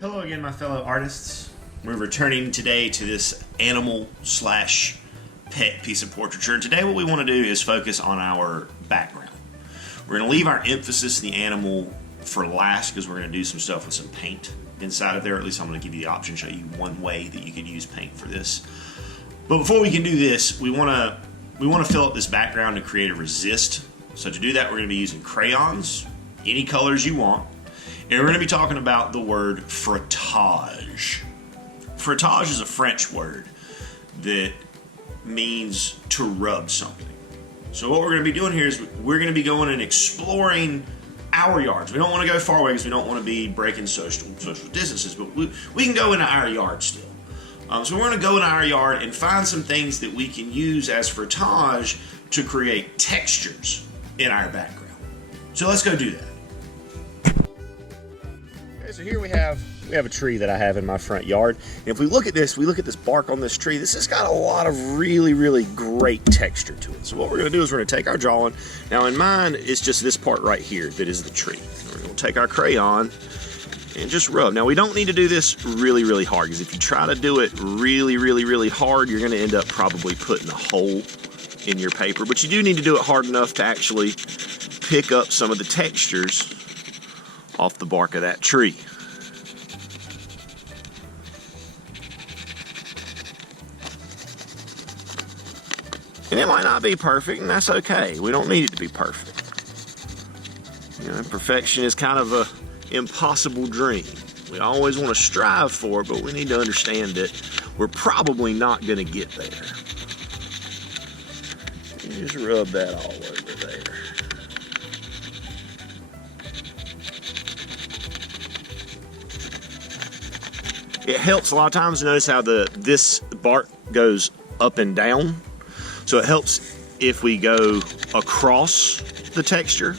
Hello again, my fellow artists. We're returning today to this animal slash pet piece of portraiture. Today what we want to do is focus on our background. We're going to leave our emphasis in the animal for last because we're going to do some stuff with some paint inside of there. At least I'm going to give you the option, show you one way that you can use paint for this. But before we can do this, we want to fill up this background to create a resist. So to do that, we're going to be using crayons, any colors you want. And we're going to be talking about the word frotage. Frotage is a French word that means to rub something. So what we're going to be doing here is we're going to be going and exploring our yards. We don't want to go far away because we don't want to be breaking social distances, but we can go into our yard still. So we're going to go in our yard and find some things that we can use as frotage to create textures in our background. So let's go do that. So here we have a tree that I have in my front yard. And if we look at this bark on this tree, this has got a lot of really great texture to it. So what we're going to do is we're going to take our drawing. Now in mine, it's just this part right here that is the tree. We're going to take our crayon and just rub. Now we don't need to do this really hard, because if you try to do it really hard, you're going to end up probably putting a hole in your paper. But you do need to do it hard enough to actually pick up some of the textures off the bark of that tree. And it might not be perfect, and that's okay. We don't need it to be perfect. You know, perfection is kind of a impossible dream. We always want to strive for it, but we need to understand that we're probably not going to get there. You just rub that all over there. It helps a lot of times. Notice how this bark goes up and down. So it helps if we go across the texture.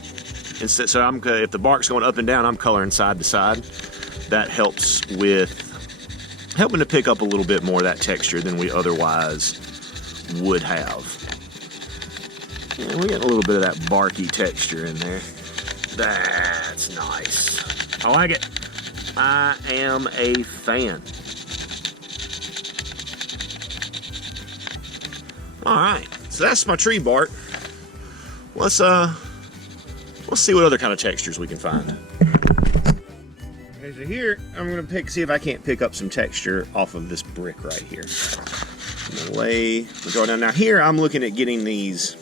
Instead, so if the bark's going up and down, I'm coloring side to side. That helps with helping to pick up a little bit more of that texture than we otherwise would have. Yeah, we get a little bit of that barky texture in there. That's nice. I like it. I am a fan. All right, so that's my tree bark. Let's see what other kind of textures we can find. Okay, so here I'm gonna see if I can't pick up some texture off of this brick right here. I'm gonna lay the draw down. Now here I'm looking at getting these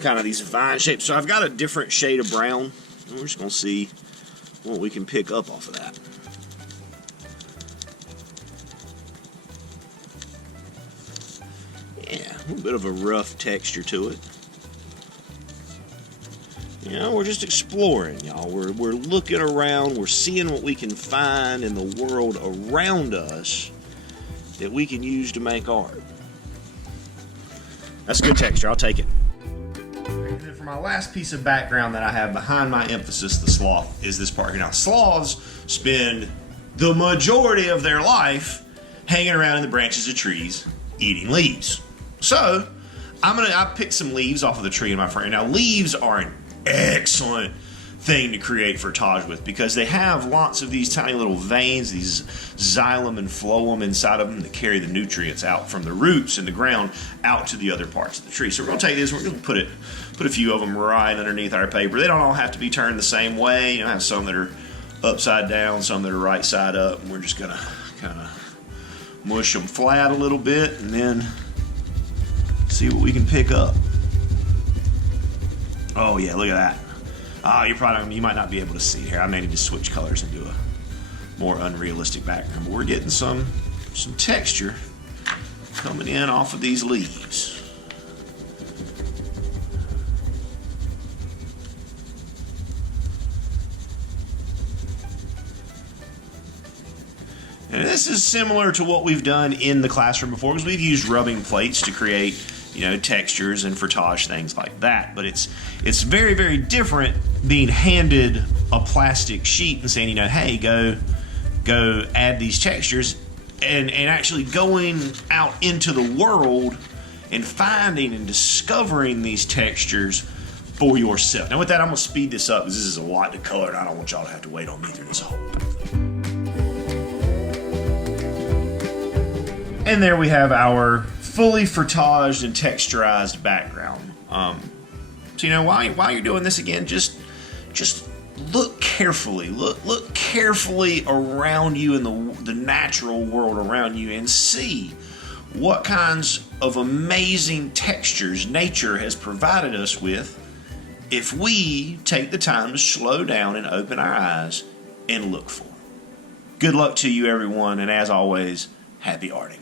vine shapes. So I've got a different shade of brown. And we're just gonna see what we can pick up off of that. Yeah, a little bit of a rough texture to it. You know, we're just exploring, y'all. We're looking around. We're seeing what we can find in the world around us that we can use to make art. That's good texture. I'll take it. And then for my last piece of background that I have behind my emphasis, the sloth, is this part here. Now, sloths spend the majority of their life hanging around in the branches of trees, eating leaves. So, I picked some leaves off of the tree in my front. Now, leaves are an excellent thing to create frotage with because they have lots of these tiny little veins, these xylem and phloem inside of them that carry the nutrients out from the roots in the ground out to the other parts of the tree. So we're going to take this, we're going to put a few of them right underneath our paper. They don't all have to be turned the same way. You know, I have some that are upside down, some that are right side up, and we're just going to kind of mush them flat a little bit and then see what we can pick up. Oh yeah, look at that. You might not be able to see here. I may need to switch colors and do a more unrealistic background. But we're getting some texture coming in off of these leaves. And this is similar to what we've done in the classroom before, because we've used rubbing plates to create, you know, textures and frotage, things like that. But it's very different being handed a plastic sheet and saying, you know, hey, go add these textures, and actually going out into the world and finding and discovering these textures for yourself. Now with that, I'm gonna speed this up because this is a lot to color and I don't want y'all to have to wait on me through this whole thing. And there we have our fully frotaged and texturized background. So while you're doing this again, just look carefully. Look carefully around you in the natural world around you and see what kinds of amazing textures nature has provided us with if we take the time to slow down and open our eyes and look for them. Good luck to you, everyone, and as always, happy arting.